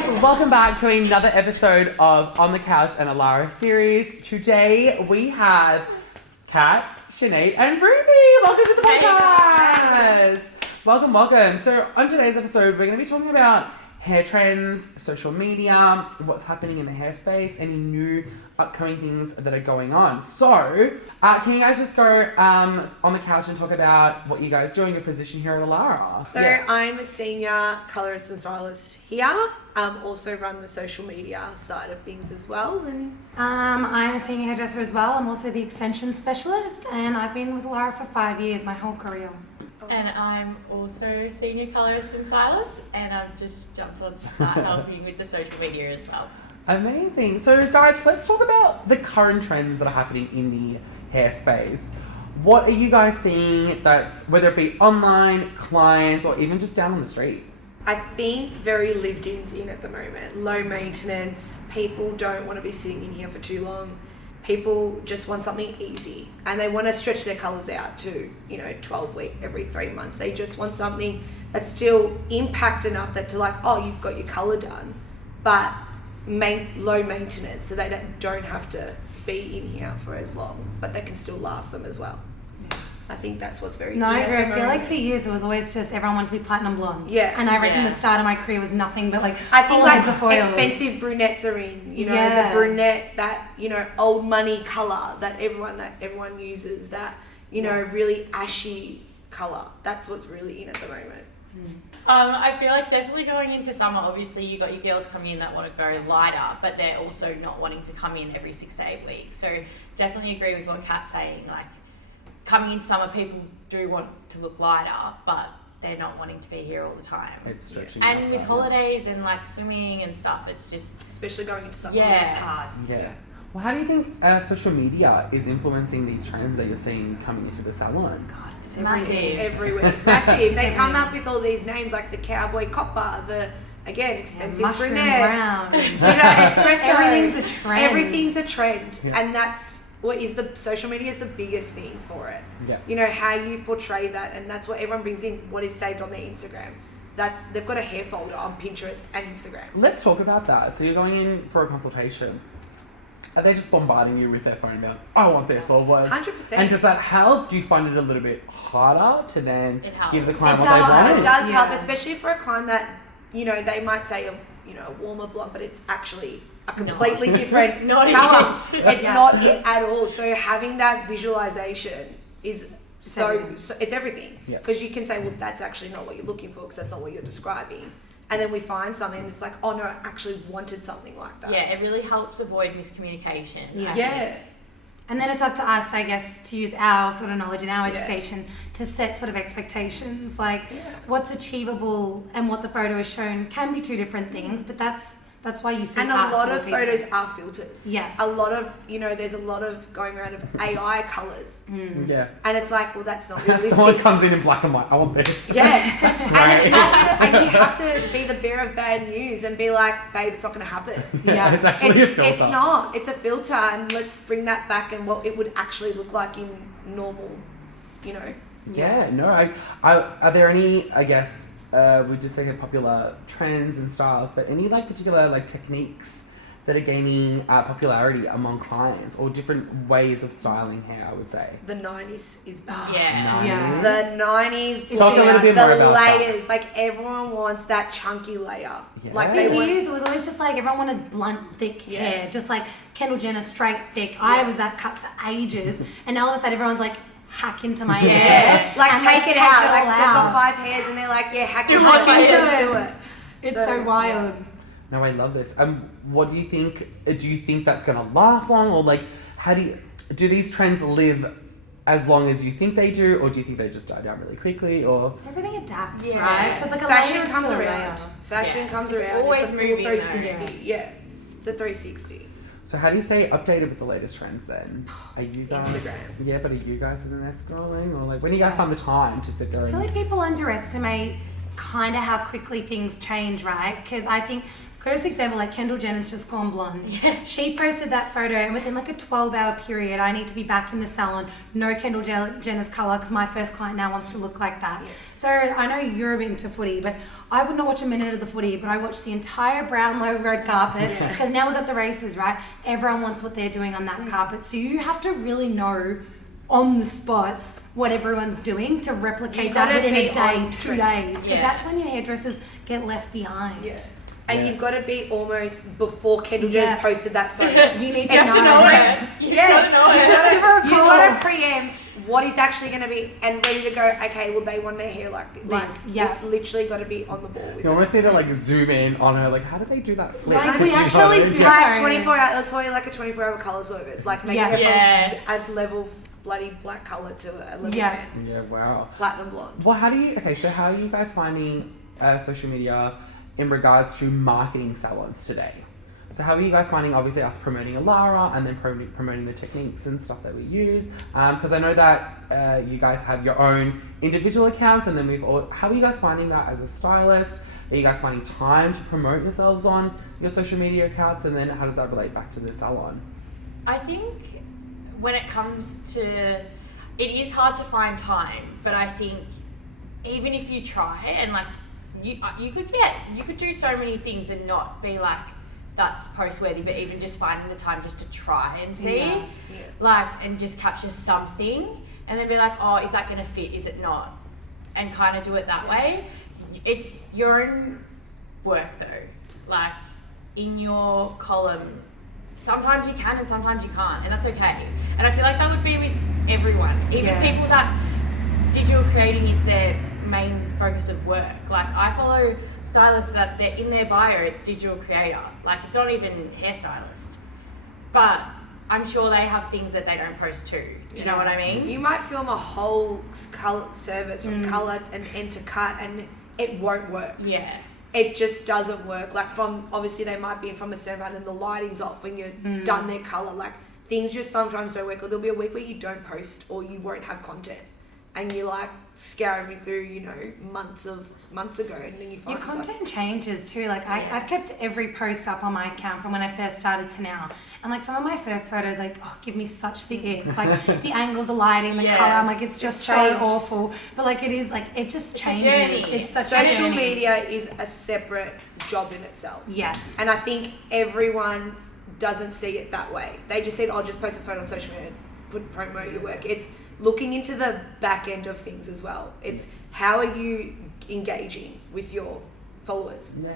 guys, welcome back to another episode of On the Couch and Alara series. Today we have Kat, Sinead, and Ruby. Welcome to the podcast. Welcome. So on today's episode, we're going to be talking about hair trends, social media, what's happening in the hair space, any new upcoming things that are going on. So, can you guys just go on the couch and talk about what you guys do in your position here at Alara? So I'm a senior colorist and stylist here. Also run the social media side of things as well. And I'm a senior hairdresser as well. I'm also the extension specialist, and I've been with Alara for 5 years, my whole career. And I'm also senior colorist and stylist, and I've just jumped on to start helping with the social media as well. Amazing. So guys, let's talk about the current trends that are happening in the hair space. What are you guys seeing that's, whether it be online, clients, or even just down on the street? I think very lived-in's in at the moment. Low maintenance. People don't want to be sitting in here for too long. People just want something easy, and they want to stretch their colours out to, 12 weeks, every 3 months. They just want something that's still impact enough that to you've got your colour done, but low maintenance, so they don't have to be in here for as long, but they can still last them as well. I think that's what's very No, I agree. I feel like for years it was always just everyone wanted to be platinum blonde. Yeah. And I reckon the start of my career was nothing but I think heads of foils. expensive brunettes are in, the brunette, that, old money colour that everyone uses, that, really ashy colour. That's what's really in at the moment. I feel like definitely going into summer, obviously you got your girls coming in that want to go lighter, but they're also not wanting to come in every 6 to 8 weeks. So definitely agree with what Kat's saying, coming into summer, people do want to look lighter, but they're not wanting to be here all the time. It's stretching. And with holidays and swimming and stuff, it's just... Especially going into summer, it's hard. Yeah. Well, how do you think social media is influencing these trends that you're seeing coming into the salon? God, it's massive. Everywhere. It's massive. They come up with all these names like the cowboy copper, the, again, expensive mushroom brunette. brown. Espresso. Everything's a trend. Everything's a trend. Yeah. And that's what is the social media is the biggest thing for it. Yeah. How you portray that, and that's what everyone brings in, what is saved on their Instagram. They've got a hair folder on Pinterest and Instagram. Let's talk about that. So you're going in for a consultation. Are they just bombarding you with their phone about, I want this, or what? 100%. And does that help? Do you find it a little bit harder to then give the client It what they want? It does help, especially for a client that, they might say a warmer blonde, but it's actually a completely different Not colour. it. It's not it at all. So having that visualization is so it's everything. Because you can say, well, that's actually not what you're looking for, because that's not what you're describing. And then we find something and it's like, oh no, I actually wanted something like that. Yeah, it really helps avoid miscommunication. Yeah. And then it's up to us, I guess, to use our sort of knowledge and our education to set sort of expectations. What's achievable and what the photo has shown can be two different things, but that's why you see. And a lot of photos are filters. Yeah. A lot of, there's a lot of going around of AI colours. Yeah. And it's like, well, that's not realistic. Someone comes in black and white, I want this. Yeah. And it's not, and you have to be the bearer of bad news and be like, babe, it's not going to happen. Yeah. It's actually a filter. It's not. It's a filter, and let's bring that back and what it would actually look like in normal, Yeah, no, are there any, I guess, we did say popular trends and styles, but any particular techniques that are gaining popularity among clients, or different ways of styling hair, I would say? The 90s is back. Yeah. The 90s, Talk a little bit more about layers, everyone wants that chunky layer. Yeah. For years, it was always just everyone wanted blunt, thick hair, just like Kendall Jenner, straight, thick. I was that cut for ages, and now all of a sudden everyone's hack into my hair. Take it out. They've got 5 hairs and they're hack into it. It's so wild. No, I love this. What do you think? Do you think that's going to last long, or how do these trends live as long as you think they do, or do you think they just die down really quickly? Or everything adapts, right? Because fashion comes around. Fashion comes around. Always it's a full moving. 360. Yeah, it's a 360. So how do you stay updated with the latest trends then? Are you guys Instagram? Yeah, but are you guys sitting there scrolling, or when do you guys find the time to sit there? I feel like people underestimate kind of how quickly things change, right? Because I think clearest example, like Kendall Jenner's just gone blonde. Yeah. She posted that photo, and within like a 12-hour period, I need to be back in the salon. No Kendall Jenner's color, because my first client now wants to look like that. Yeah. So I know you're a bit into footy, but I would not watch a minute of the footy, but I watched the entire Brownlow red carpet, because now we've got the races, right? Everyone wants what they're doing on that carpet. So you have to really know on the spot what everyone's doing to replicate You that gotta within be a day, on 2 trend. days. Because Yeah. that's when your hairdressers get left behind. Yeah. And Yeah. you've got to be almost before Kendall Yeah. Jenner's posted that photo. You need to You have to know Yeah. it. You Yeah. gotta know You it. Just give her a You call. got to preempt what is actually going to be and ready to go. Okay, well they want their hair like this. Yeah. It's literally got to be on the ball with You it. almost need to like zoom in on her. Like, how did they do that flip? Like, You we know what actually I mean? do Yeah. Like Yeah. 24 hours. It was probably like a 24-hour color service. Like making Yeah. her from Yeah. a level bloody black color to a level Yeah. 10 Yeah. Wow. platinum blonde. Well, how do you? Okay, so how are you guys finding social media in regards to marketing salons today? So how are you guys finding, obviously, us promoting Alara and then promoting the techniques and stuff that we use? Because I know that you guys have your own individual accounts, and then how are you guys finding that as a stylist? Are you guys finding time to promote yourselves on your social media accounts, and then how does that relate back to the salon? I think when it comes to, it is hard to find time, but I think even if you try and like you could do so many things and not be like that's post worthy, but even just finding the time just to try and see, Yeah. Yeah. like, and just capture something and then be like, oh, is that going to fit? Is it not? And kind of do it that way. It's your own work though. Like in your column, sometimes you can and sometimes you can't, and that's okay. And I feel like that would be with everyone, even Yeah. people that digital creating is their main focus of work. Like I follow stylists that they're in their bio, it's digital creator. Like it's not even hairstylist, but I'm sure they have things that they don't post too. Do you know what I mean? You might film a whole color service from color and end to cut, and it won't work. Yeah. It just doesn't work. Like from obviously they might be from a certain and then the lighting's off when you're done their color. Like things just sometimes don't work, or there'll be a week where you don't post or you won't have content, and you're like scouring through months ago, and then you find Your it's like- content changes too. Like Yeah. I've kept every post up on my account from when I first started to now. And like some of my first photos, like, oh, give me such the ick. Like the angles, the lighting, the Yeah. color. I'm like, it's just It's so changed. awful. But like it is like it just It's a changes. journey. It's such a social journey. media is a separate job in itself. Yeah. And I think everyone doesn't see it that way. They just said, "Oh, just post a photo on social media, promote your work." It's looking into the back end of things as well. It's how are you engaging with your followers? Yeah.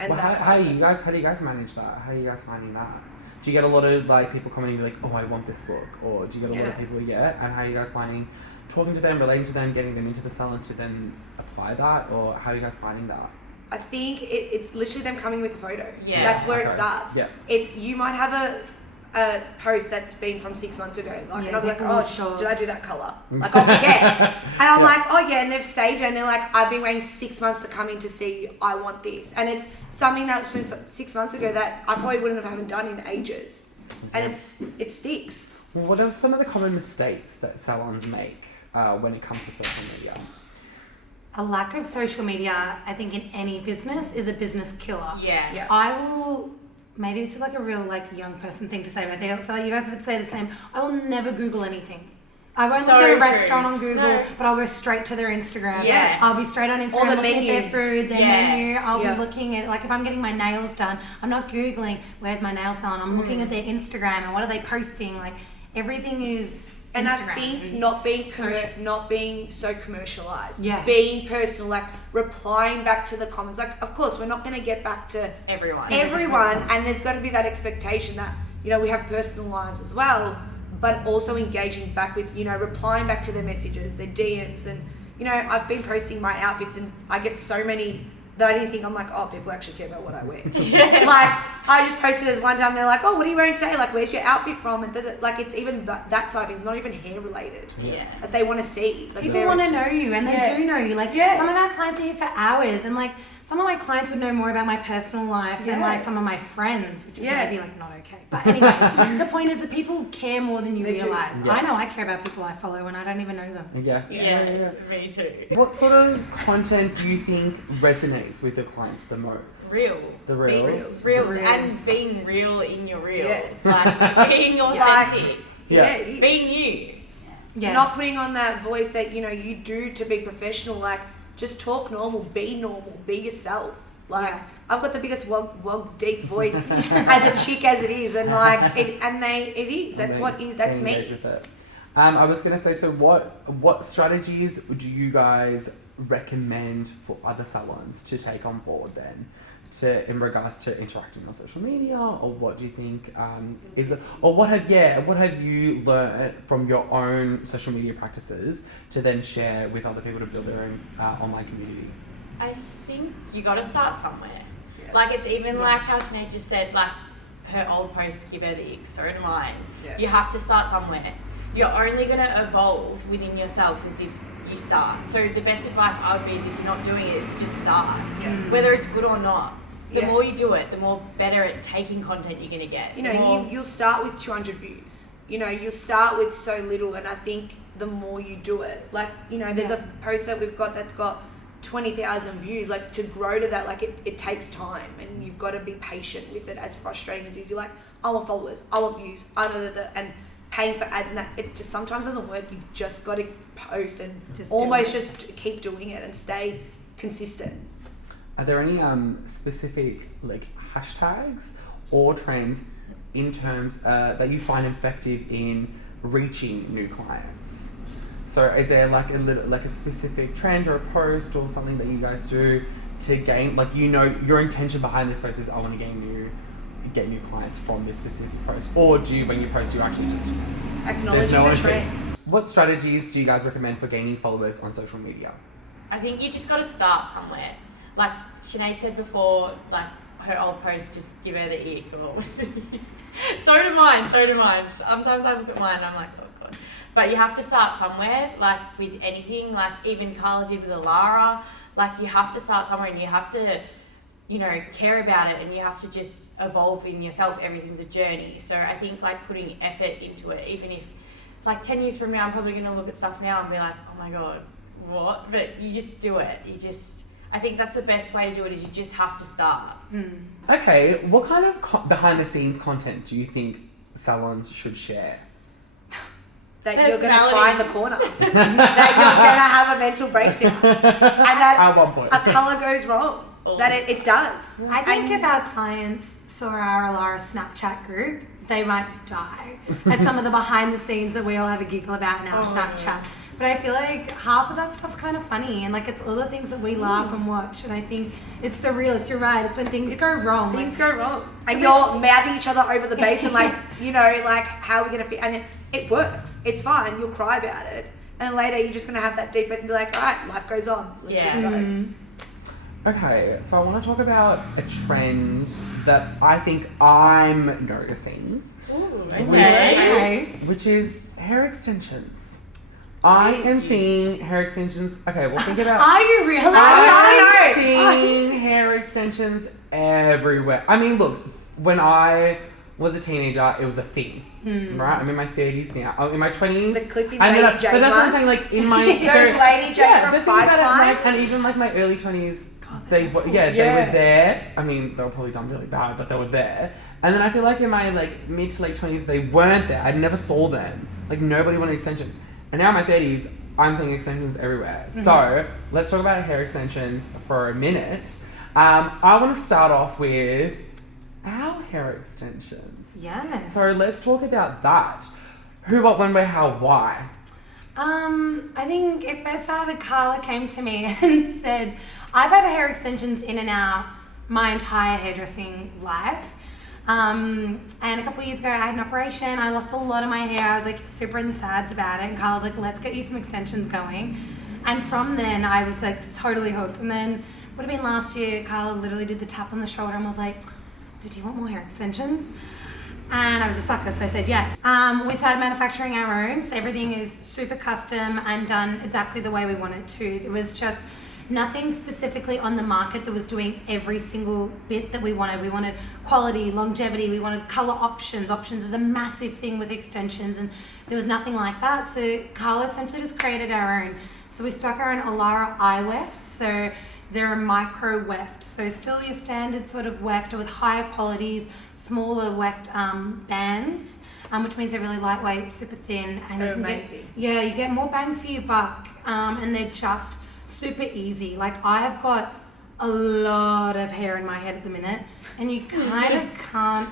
And Well, how that's do you guys manage that? How are you guys finding that? Do you get a lot of like people coming and be like, oh, I want this look, or do you get a lot of Yeah. people? Yeah. And how are you guys finding talking to them, relating to them, getting them into the salon to then apply that, or how are you guys finding that? I think it's literally them coming with a photo. Yeah. That's where Okay. it starts. Yeah. It's you might have a post that's been from 6 months ago, like, Yeah, and I'll be like, people will oh, store. did I do that color? Like I'll forget, and I'm Yeah. like, oh yeah, and they've saved it, and they're like, I've been waiting 6 months to come in to see, I want this, and it's something that since 6 months ago that I probably wouldn't have haven't done in ages, and it sticks. Well, what are some of the common mistakes that salons make when it comes to social media? A lack of social media, I think, in any business is a business killer. Yeah. Yeah. I will. Maybe this is like a real like young person thing to say, but I think I feel like you guys would say the same. I will never Google anything. I won't So look at a true. restaurant on Google, No. but I'll go straight to their Instagram. Yeah. I'll be straight on Or Instagram the looking menu. at their food, their Yeah. menu. I'll Yeah. be looking at, like, if I'm getting my nails done, I'm not Googling, where's my nail salon? I'm looking at their Instagram and what are they posting? Like, everything is And Instagram. I think not being Socials. not being so commercialized, Yeah. being personal, like replying back to the comments. Like, of course, we're not going to get back to Everyone. everyone, and there's got to be that expectation that we have personal lives as well, but also engaging back with replying back to their messages, their DMs, and I've been posting my outfits, and I get so many that I didn't think, I'm like, oh, people actually care about what I wear. Yeah. Like, I just posted this one time, they're like, oh, what are you wearing today? Like, where's your outfit from? And like, it's even that side of it, not even hair related. Yeah. That they want to see. Like, People they're- want to know you, and they Yeah. do know you. Like, Yeah. some of our clients are here for hours, and like, some of my clients would know more about my personal life than Yeah. like some of my friends, which is Yeah. maybe like not okay. But anyways, the point is that people care more than you They do. realize. Yeah. I know I care about people I follow and I don't even know them. Yeah. Yeah, me too. What sort of content do you think resonates with the clients the most? Real. The Being reels? reels. Reels. And being real in your reels. Yes. Like being authentic. Yeah. Yeah. Being you. Yeah. Not putting on that voice that you do to be professional. Like, just talk normal, be yourself. Like, Yeah. I've got the biggest wog deep voice as a chick as it is, and like it is. That's that's Engage me. with it. I was gonna say, so what strategies do you guys recommend for other salons to take on board then, in regards to interacting on social media, or what do you think is it, or what have you learned from your own social media practices to then share with other people to build their own online community? I think you got to start somewhere. Yeah. Like it's even like how Sinead just said, like her old posts give her the ick, so do mine. Yeah. You have to start somewhere. You're only going to evolve within yourself as if you start. So the best advice I would be is if you're not doing it is to just start. Yeah. Whether it's good or not. The Yeah. more you do it, the more better at taking content you're going to get. The more- You'll start with 200 views. You'll start with so little, and I think the more you do it, like, there's Yeah. a post that we've got that's got 20,000 views. Like, to grow to that, like, it takes time, and you've got to be patient with it. As frustrating as it is, you're like, I want followers, I want views, and paying for ads, and that it just sometimes doesn't work. You've just got to post and Just almost do it. just keep doing it and stay consistent. Are there any specific like hashtags or trends in terms that you find effective in reaching new clients? So is there like a specific trend or a post or something that you guys do to gain, like, your intention behind this post is I want to get new clients from this specific post, or do you, when you post, you actually just Acknowledging no the one trends. What strategies do you guys recommend for gaining followers on social media? I think you just got to start somewhere. Like Sinead said before, like her old posts just give her the ick or whatever it is. So do mine. Sometimes I look at mine and I'm like, oh god. But you have to start somewhere, like with anything, like even Carla did with Alara. Like you have to start somewhere and you have to, care about it, and you have to just evolve in yourself. Everything's a journey. So I think like putting effort into it, even if like 10 years from now, I'm probably going to look at stuff now and be like, oh my god, what? But you just do it. I think that's the best way to do it, is you just have to start. Okay, what kind of behind the scenes content do you think salons should share? That you're going to cry in the corner. That you're going to have a mental breakdown. And that At one point. a colour goes wrong. That it does. I think And if our clients saw our Alara Snapchat group, they might die at some of the behind the scenes that we all have a giggle about in our Snapchat. But I feel like half of that stuff's kind of funny, and like it's all the things that we laugh and watch, and I think it's the realest. You're right. It's when things go wrong. Things go wrong. And you're mouthing each other over the base and like, like, how are we going to fit? And it works. It's fine. You'll cry about it. And later you're just going to have that deep breath and be like, all right, life goes on. Let's Yeah. just go. Okay, so I want to talk about a trend that I think I'm noticing, Ooh, Okay. which is hair extensions. I am seeing hair extensions. Okay, well, think about. Are you really? I'm seeing hair extensions everywhere. I mean, look, when I was a teenager, it was a thing, right? I'm in my 30s now. I'm in my 20s. The clipping I ended Lady up, Jane but that's what I'm ones. saying. Like in my Those Lady Jane from but think about it, Priceline. like, and even like my early 20s, they were there. I mean, they were probably done really bad, but they were there. And then I feel like in my like mid to late 20s, they weren't there. I never saw them. Like nobody wanted extensions. And now in my 30s, I'm seeing extensions everywhere. So let's talk about hair extensions for a minute. I want to start off with our hair extensions. Yes. So let's talk about that. Who, what, when, where, how, why? I think it first started, Carla came to me and said, I've had hair extensions in and out my entire hairdressing life. And a couple of years ago, I had an operation. I lost a lot of my hair. I was like super in the sads about it. And Carla was like, let's get you some extensions going. And from then, I was like totally hooked. And then, would have been last year, Carla literally did the tap on the shoulder and was like, so do you want more hair extensions? And I was a sucker, so I said yes. We started manufacturing our own, so everything is super custom and done exactly the way we want it to. It was just nothing specifically on the market that was doing every single bit that we wanted. We wanted quality, longevity, we wanted color options. Options is a massive thing with extensions, and there was nothing like that. So Carla essentially just created our own. So we stuck our own Alara eye wefts. So they're a micro weft. So still your standard sort of weft with higher qualities, smaller weft bands, which means they're really lightweight, super thin. And They're you can amazing. you get more bang for your buck. And they're just super easy. Like I have got a lot of hair in my head at the minute, and you kind of can't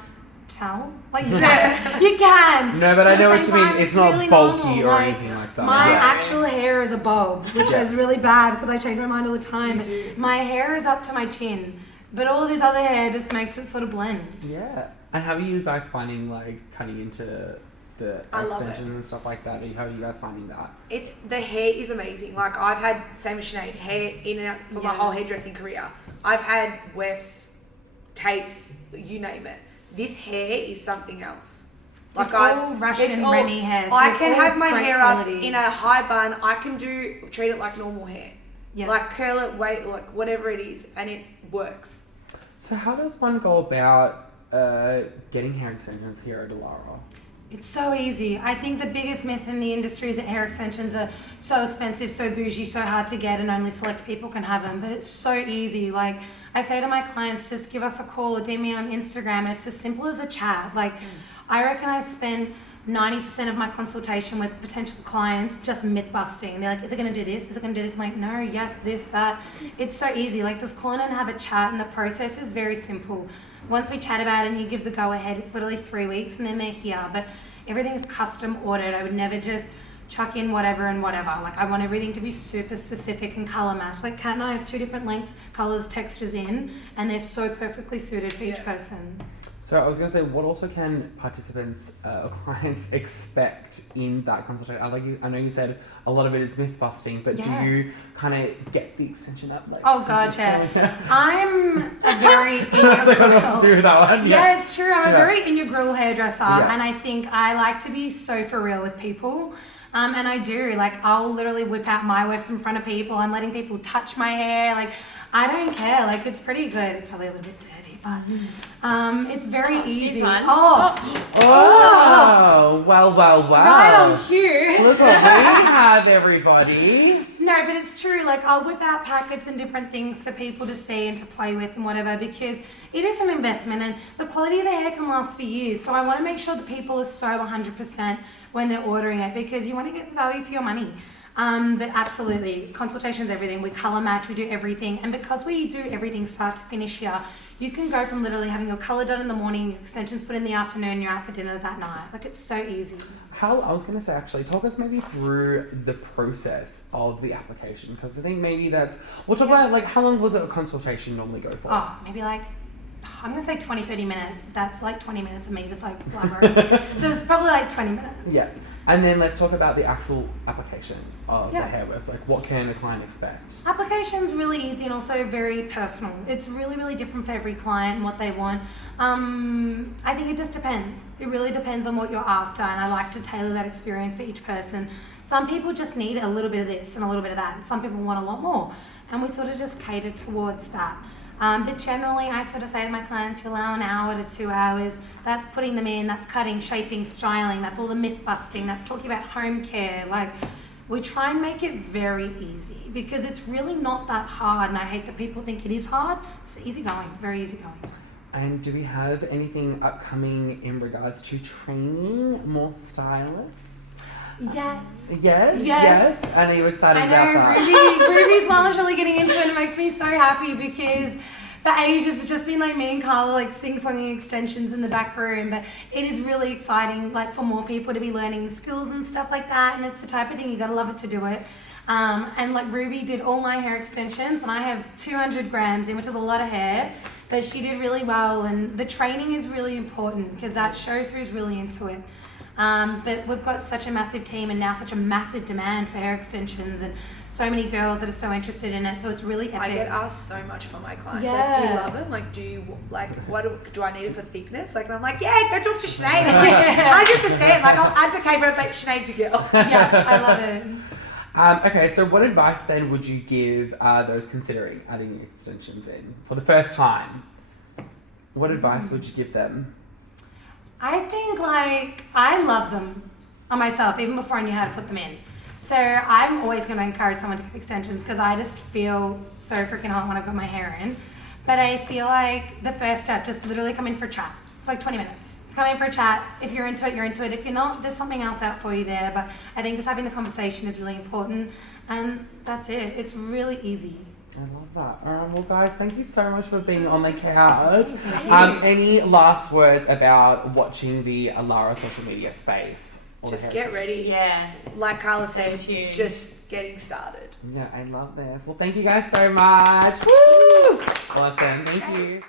tell. Like you can. You can. No, but I At the know what same you mean. time, It's not really bulky normal. or Like, anything like that. My Yeah. actual hair is a bob, which Yeah. is really bad because I change my mind all the time. You do. My hair is up to my chin, but all this other hair just makes it sort of blend. Yeah. And how are you guys finding like cutting into the I love extensions and stuff like that? How are you guys finding that? It's the hair is amazing. Like I've had, same as Sinead, hair in and out for my Yeah. whole hairdressing career. I've had wefts, tapes, you name it. This hair is something else. It's all Russian Remy hair, so I it's can all have my great hair quality. up in a high bun. I can treat it like normal hair. Yeah. Like curl it, wait, like whatever it is, and it works. So how does one go about getting hair extensions here at Alara? It's so easy. I think the biggest myth in the industry is that hair extensions are so expensive, so bougie, so hard to get, and only select people can have them. But it's so easy. Like I say to my clients, just give us a call or DM me on Instagram, and it's as simple as a chat. Like I reckon I spend 90% of my consultation with potential clients just myth busting. They're like, is it going to do this? Is it going to do this? I'm like, no, yes, this, that. It's so easy. Like just call in and have a chat, and the process is very simple. Once we chat about it and you give the go ahead, it's literally 3 weeks and then they're here. But everything is custom ordered. I would never just chuck in whatever and whatever. Like I want everything to be super specific and color match. Like Kat and I have 2 different lengths, colors, textures in, and they're so perfectly suited for each Yeah. person. So I was going to say, what also can participants or clients expect in that consultation? I know you said a lot of it is myth busting, but Yeah. do you kind of get the extension up? Like, Oh god, yeah. I'm a very I don't know what to do with that one. Yeah, it's true. I'm a Yeah. very in your grill hairdresser, Yeah. and I think I like to be so for real with people. And I do. Like, I'll literally whip out my wefts in front of people. I'm letting people touch my hair. Like, I don't care. Like, it's pretty good. It's probably a little bit dirty, but it's very easy. one. Oh, Oh, well. right on cue. Look what we have, everybody. No, but it's true. Like, I'll whip out packets and different things for people to see and to play with and whatever, because it is an investment and the quality of the hair can last for years. So I want to make sure that people are so 100% when they're ordering it, because you want to get the value for your money. But absolutely, consultation's everything. We color match, we do everything. And because we do everything start to finish here, you can go from literally having your color done in the morning, your extensions put in the afternoon, you're out for dinner that night. Like, it's so easy. I was going to say, actually, talk us maybe through the process of the application, because I think maybe we'll talk about, like, how long was a consultation normally go for? Oh, maybe like, I'm going to say 20, 30 minutes, but that's like 20 minutes of me just like blabbering. So it's probably like 20 minutes. Yeah. And then let's talk about the actual application of Yeah. the hair whisk. Like, what can a client expect? Application's really easy and also very personal. It's really, really different for every client and what they want. I think it just depends. It really depends on what you're after, and I like to tailor that experience for each person. Some people just need a little bit of this and a little bit of that, and some people want a lot more, and we sort of just cater towards that. But generally, I sort of say to my clients, you allow an hour to 2 hours. That's putting them in, that's cutting, shaping, styling, that's all the myth busting, that's talking about home care. Like, we try and make it very easy because it's really not that hard, and I hate that people think it is hard. It's easygoing, very easygoing. And do we have anything upcoming in regards to training more stylists? Yes. Yes. And are you excited I know, about that? Ruby's mom is really getting into it, and it makes me so happy because for ages it's just been like me and Carla like sing-songing extensions in the back room, but it is really exciting like for more people to be learning the skills and stuff like that, and it's the type of thing you gotta love it to do it. And like Ruby did all my hair extensions, and I have 200 grams in, which is a lot of hair, but she did really well, and the training is really important because that shows who's really into it. But we've got such a massive team and now such a massive demand for hair extensions and so many girls that are so interested in it, so it's really epic. I get asked so much from my clients. Like, Yeah. do you love them? Like, do you like what do I need it for thickness? Like, and I'm like, yeah, go talk to Sinead. 100%. Like, I'll advocate for it, but Sinead's your girl. Yeah, I love it. Okay, so what advice then would you give those considering adding extensions in for the first time? What advice would you give them? I think like I love them on myself even before I knew how to put them in. So I'm always going to encourage someone to get extensions because I just feel so freaking hot when I've got my hair in. But I feel like the first step, just literally come in for a chat. It's like 20 minutes. Come in for a chat. If you're into it, you're into it. If you're not, there's something else out for you there. But I think just having the conversation is really important. And that's it. It's really easy. I love that. All right, well, guys, thank you so much for being on the couch. Any last words about watching the Alara social media space? Or Just the get hair- ready. Yeah. Like Carla said, Stay tuned. just getting started. Yeah, I love this. Well, thank you guys so much. Woo! Awesome. Thank you.